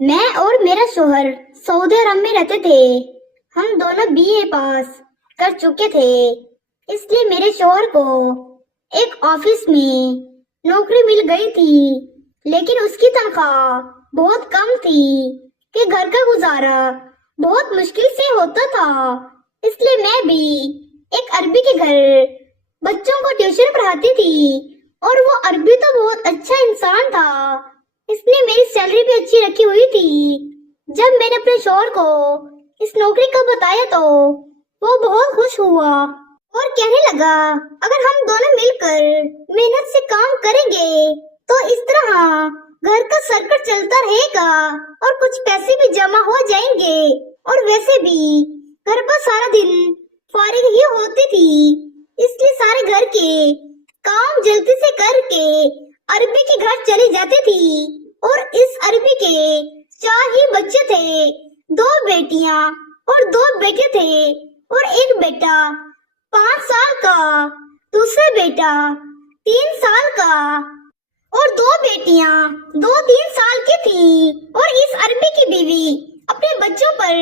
میں اور میرا شوہر سعودی عرب میں رہتے تھے۔ ہم دونوں BA پاس کر چکے تھے، اس لیے میرے شوہر کو ایک آفس میں نوکری مل گئی تھی، لیکن اس کی تنخواہ بہت کم تھی کہ گھر کا گزارا بہت مشکل سے ہوتا تھا۔ اس لیے میں بھی ایک عربی کے گھر بچوں کو ٹیوشن پڑھاتی تھی، اور وہ عربی تو بہت اچھا انسان تھا، اس نے میری سیلری بھی اچھی رکھی ہوئی تھی۔ جب میں نے اپنے شوہر کو اس نوکری کا بتایا تو وہ بہت خوش ہوا اور کہنے لگا اگر ہم دونوں مل کر محنت سے کام کریں گے تو اس طرح گھر کا سرکٹ چلتا رہے گا اور کچھ پیسے بھی جمع ہو جائیں گے، اور ویسے بھی گھر پر سارا دن فارغ ہی ہوتی تھی، اس لیے سارے گھر کے کام جلدی سے کر کے عربی کے گھر چلی جاتی تھی۔ اور اس عربی کے 4 ہی بچے تھے، 2 بیٹیاں اور 2 بیٹے تھے، اور ایک بیٹا 5 سال کا، دوسرا بیٹا 3 سال کا، اور 2 بیٹیاں 2-3 سال کی تھی۔ اور اس عربی کی بیوی اپنے بچوں پر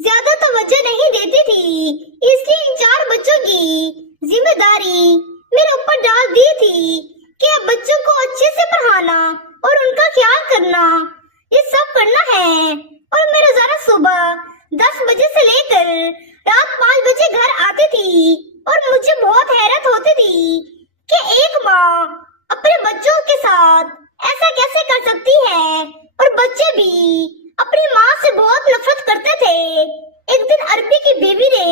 زیادہ توجہ نہیں دیتی تھی، اس لیے ان 4 بچوں کی ذمہ داری میرے اوپر ڈال دی تھی کہ اب بچوں کو اچھے سے پڑھانا اور ان کا خیال کرنا، یہ سب کرنا ہے۔ اور میں روزانہ صبح 10 بجے سے لے کر رات 5 بجے گھر آتی تھی، اور مجھے بہت حیرت ہوتی تھی کہ ایک ماں اپنے بچوں کے ساتھ ایسا کیسے کر سکتی ہے، اور بچے بھی اپنی ماں سے بہت نفرت کرتے تھے۔ ایک دن عربی کی بیوی نے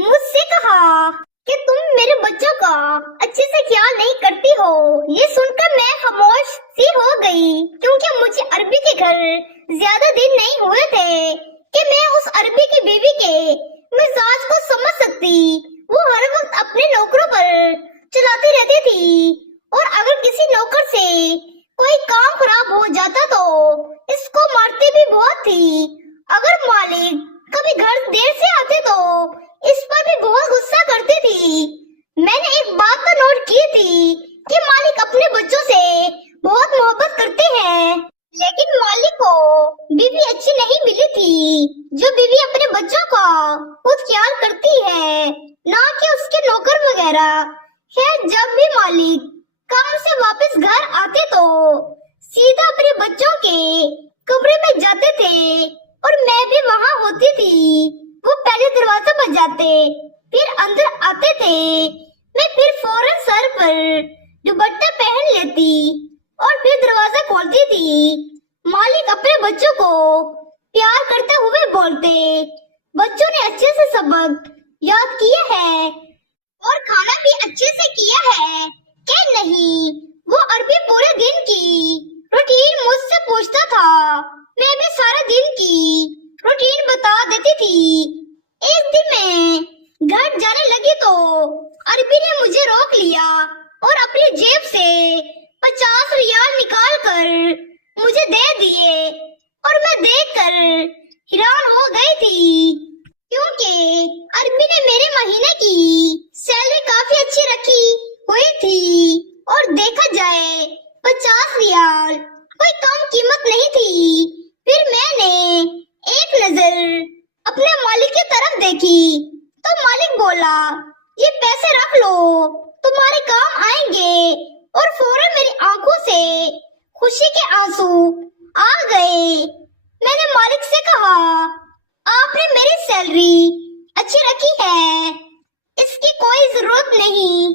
مجھ سے کہا کہ تم میرے بچوں کا اچھے سے خیال نہیں کرتی ہو۔ یہ سن کر میں خاموش سی ہو گئی، کیونکہ مجھے عربی کے گھر زیادہ دن نہیں ہوئے تھے کہ میں اس عربی کی بیوی کے مزاج کو سمجھ سکتی۔ وہ ہر وقت اپنے نوکروں پر چلاتی رہتی تھی، اور اگر کسی نوکر سے کوئی کام خراب ہو جاتا تو اس کو مارتی بھی بہت تھی۔ اگر مالک کبھی گھر دیر سے آتے تو اس پر بھی بہت غصہ کرتی تھی۔ میں نے ایک بات تو نوٹ کی تھی کہ مالک اپنے بچوں سے بہت محبت کرتے ہیں، لیکن مالک کو بیوی اچھی نہیں ملی تھی جو بیوی اپنے بچوں کا خود خیال کرتی ہے، نہ کہ اس کے نوکر وغیرہ۔ خیر، جب بھی مالک کام سے واپس گھر آتے تو سیدھا اپنے بچوں کے کمرے میں جاتے تھے، اور میں بھی وہاں ہوتی تھی۔ وہ پہلے دروازہ بجاتے، پھر اندر آتے تھے، میں پھر فوراً سر پر دوپٹہ پہن لیتی اور پھر دروازہ کھولتی تھی۔ مالک اپنے بچوں کو پیار کرتے ہوئے بولتے، بچوں نے اچھے سے سبق یاد کیا ہے اور کھانا بھی اچھے سے کیا ہے کہ نہیں۔ وہ عربی پورے دن کی روٹین مجھ سے پوچھتا تھا، میں بھی سارا دن کی روٹین بتا دیتی تھی۔ ایک دن میں گھر جانے لگی تو عربی نے مجھے روک لیا اور اپنی جیب سے 50 ریال نکال کر مجھے دے دیے، اور میں دیکھ کر حیران ہو گئی تھی، کیونکہ عربی نے میرے مہینے کی سیلری کافی اچھی رکھی ہوئی تھی، اور دیکھا جائے 50 ریال کوئی کم قیمت نہیں تھی۔ پھر میں نے ایک نظر اپنے مالک کی طرف دیکھی تو مالک بولا، یہ پیسے رکھ لو، تمہارے کام آئیں گے۔ اور فوراً میری آنکھوں سے خوشی کے آنسو آ گئے۔ میں نے مالک سے کہا، آپ نے میری سیلری اچھی رکھی ہے، اس کی کوئی ضرورت نہیں،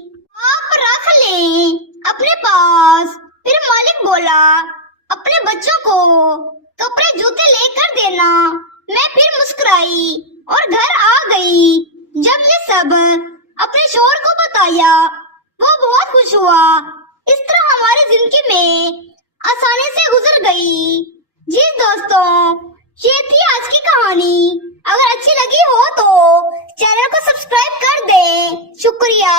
آپ رکھ لیں اپنے پاس۔ پھر مالک بولا، اپنے بچوں کو کپڑے جوتے لے کر دینا۔ میں پھر مسکرائی اور گھر آ گئی۔ جب یہ سب اپنے شوہر کو بتایا، وہ بہت خوش ہوا۔ اس طرح ہماری زندگی میں آسانی سے گزر گئی۔ جی دوستوں، یہ تھی آج کی کہانی۔ اگر اچھی لگی ہو تو چینل کو سبسکرائب کر دیں۔ شکریہ۔